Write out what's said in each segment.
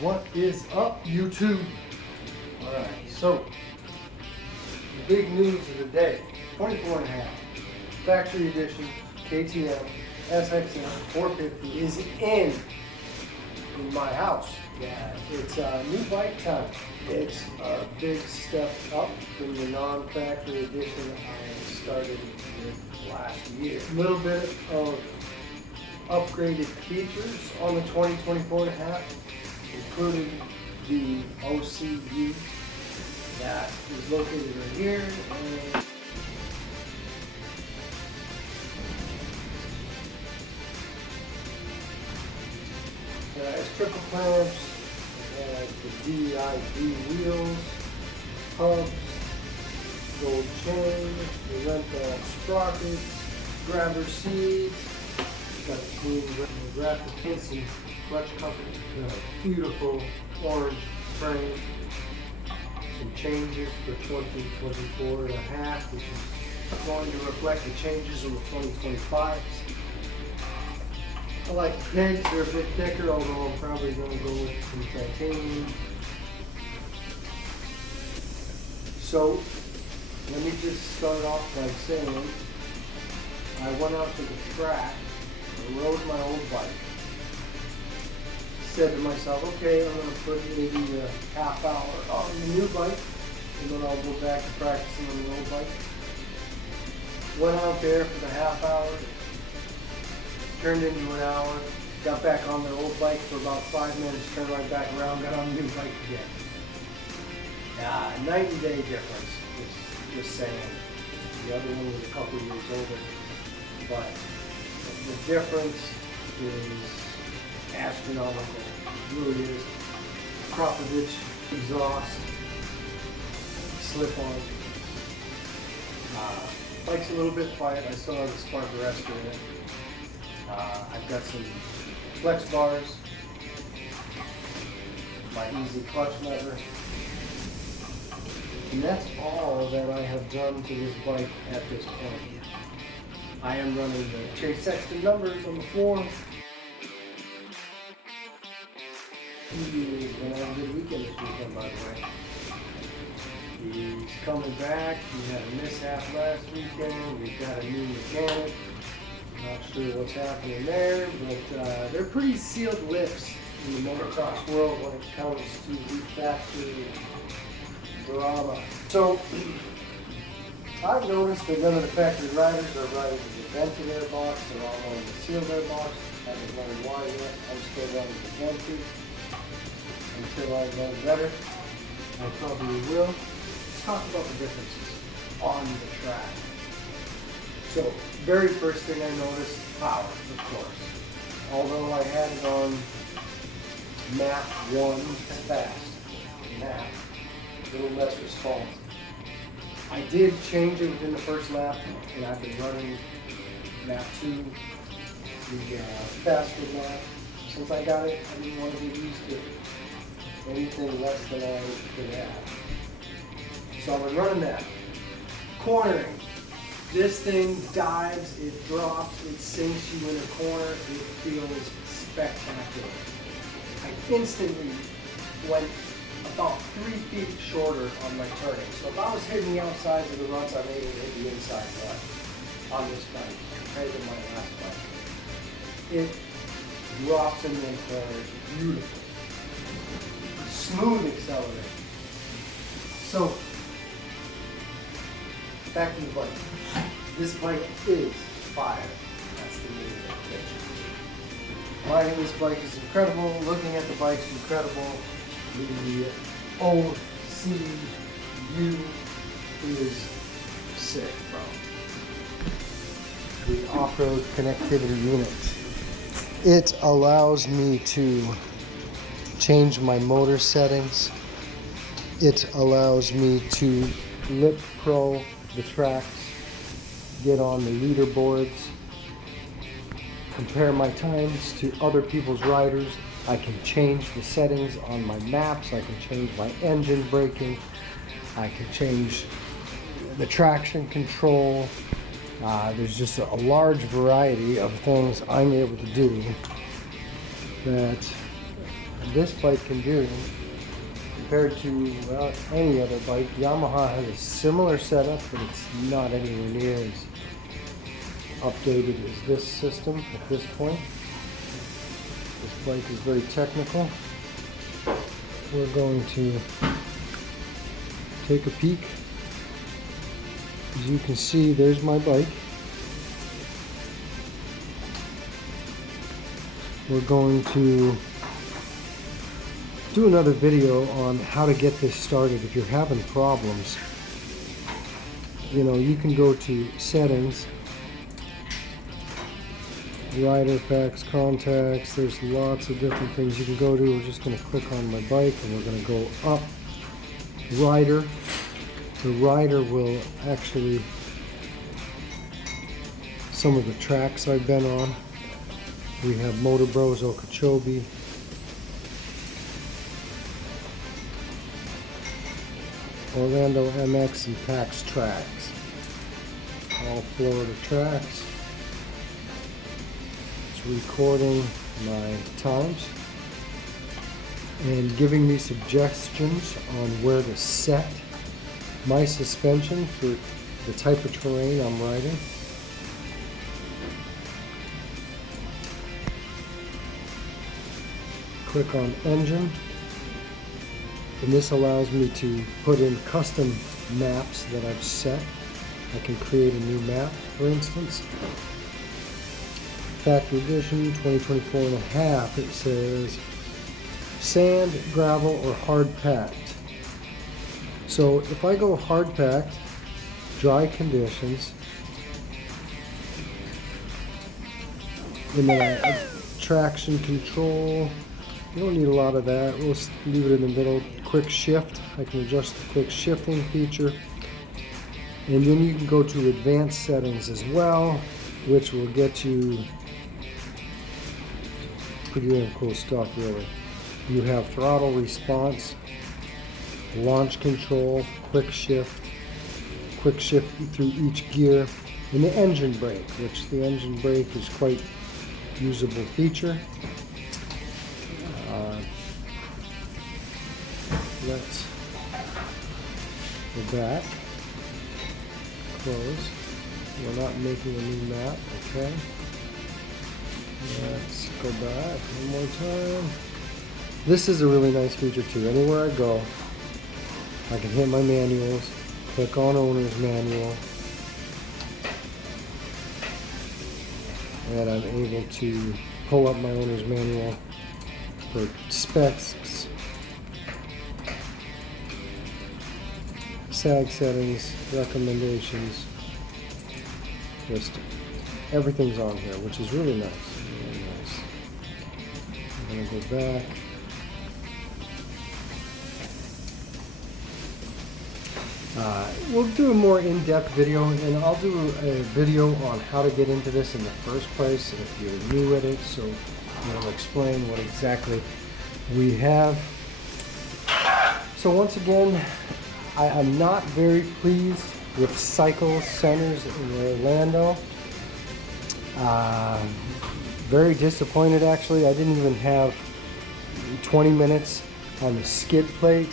What is up, YouTube? Alright, so the big news of the day, 24.5 factory edition KTM SXM 450 is in my house. Yeah, it's a new bike time. It's a big step up from the non-factory edition I started with last year. A little bit of upgraded features on the 2024.5, including the OCU that is located right here. And it has triple clamps, it has the DID wheels, hubs, gold chain, the rental sprockets, grabber seats, got the clean graphic kits and clutch company, beautiful orange frame, some changes for 2024.5, which is going to reflect the changes in the 2025s. I like the pegs, they're a bit thicker, although I'm probably going to go with some titanium. So, let me just start off by saying, I went out to the track, I rode my old bike, said to myself, okay, I'm going to put maybe a half hour on the new bike, and then I'll go back to practicing on the old bike. Went out there for the half hour, turned into an hour, got back on the old bike for about 5 minutes, turned right back around, got on the new bike again. Night and day difference, just saying. The other one was a couple years older, but the difference is astronomical. It really is. Kropovich exhaust, slip on. Bike's a little bit quiet. I still have the spark arrestor in it. I've got some flex bars, my easy clutch lever, and that's all that I have done to this bike at this point. I am running the Chase Sexton numbers on the floor. He is going to have a good weekend this weekend, by the way. He's coming back. He had a mishap last weekend. We've got a new mechanic. Not sure what's happening there, but they're pretty sealed lips in the motocross world when it comes to refactory drama. So, I've noticed that none of the factory riders are riding the vented airbox. They're all running the sealed airbox. I haven't learned why yet. I'm still running the vented until I learn better. I probably will. Let's talk about the differences on the track. So, very first thing I noticed, power, of course. Although I had it on map 1 fast, map, a little less response. I did change it within the first lap, and I've been running map 2, the faster map. Since I got it, I didn't want to get used to anything less than I could have. So I've been running that. Cornering. This thing dives, it drops, it sinks you in a corner, it feels spectacular. I instantly went about 3 feet shorter on my turning. So if I was hitting the outsides of the ruts, I'm able to hit the inside rut on this bike compared to my last bike. It drops in the corners, beautiful. Smooth accelerator. So, back to the bike. This bike is fire. That's the name of the picture. Riding this bike is incredible. Looking at the bike's incredible. The OCU is sick, bro. The off-road connectivity unit. It allows me to change my motor settings. It allows me to lip pro the tracks, get on the leaderboards, compare my times to other people's riders. I can change the settings on my maps. I can change my engine braking. I can change the traction control. There's just a large variety of things I'm able to do that this bike can do compared to any other bike. Yamaha has a similar setup, but it's not anywhere near as updated as this system at this point. This bike is very technical. We're going to take a peek. As you can see, there's my bike. We're going to do another video on how to get this started. If you're having problems, you know, you can go to settings, rider packs, contacts. There's lots of different things you can go to. We're just going to click on my bike and we're going to go up rider. The rider will actually, some of the tracks I've been on. We have Motor Bros, Okeechobee, Orlando MX, and PAX tracks. All Florida tracks. It's recording my times and giving me suggestions on where to set my suspension for the type of terrain I'm riding. Click on engine, and this allows me to put in custom maps that I've set. I can create a new map, for instance. Factory edition 2024 and a half. It says sand, gravel, or hard packed. So if I go hard packed, dry conditions, and then traction control. You don't need a lot of that. We'll leave it in the middle. Quick shift. I can adjust the quick shifting feature. And then you can go to advanced settings as well, which will get you pretty damn cool stuff, really. You have throttle response, launch control, quick shift through each gear, and the engine brake, which the engine brake is quite usable feature. Let's go back, close. We're not making a new map, okay. Let's go back one more time. This is a really nice feature too. Anywhere I go, I can hit my manuals, click on owner's manual, and I'm able to pull up my owner's manual for specs, SAG settings, recommendations, just everything's on here, which is really nice. Really nice. I'm gonna go back. We'll do a more in-depth video, and I'll do a video on how to get into this in the first place if you're new at it, so I'll explain what exactly we have. So once again, I'm not very pleased with cycle centers in Orlando. Very disappointed, actually. I didn't even have 20 minutes on the skid plate,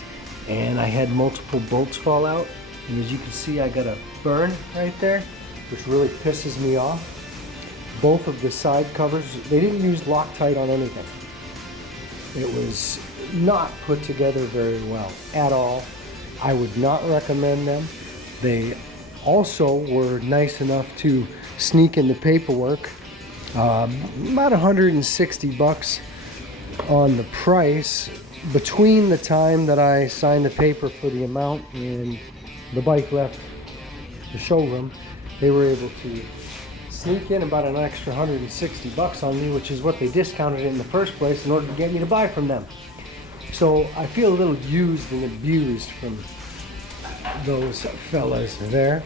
and I had multiple bolts fall out. And as you can see, I got a burn right there, which really pisses me off. Both of the side covers, they didn't use Loctite on anything. It was not put together very well at all. I would not recommend them. They also were nice enough to sneak in the paperwork. About $160 on the price. Between the time that I signed the paper for the amount and the bike left the showroom, they were able to sneak in about an extra $160 on me, which is what they discounted it in the first place in order to get me to buy from them. So I feel a little used and abused from those fellas there.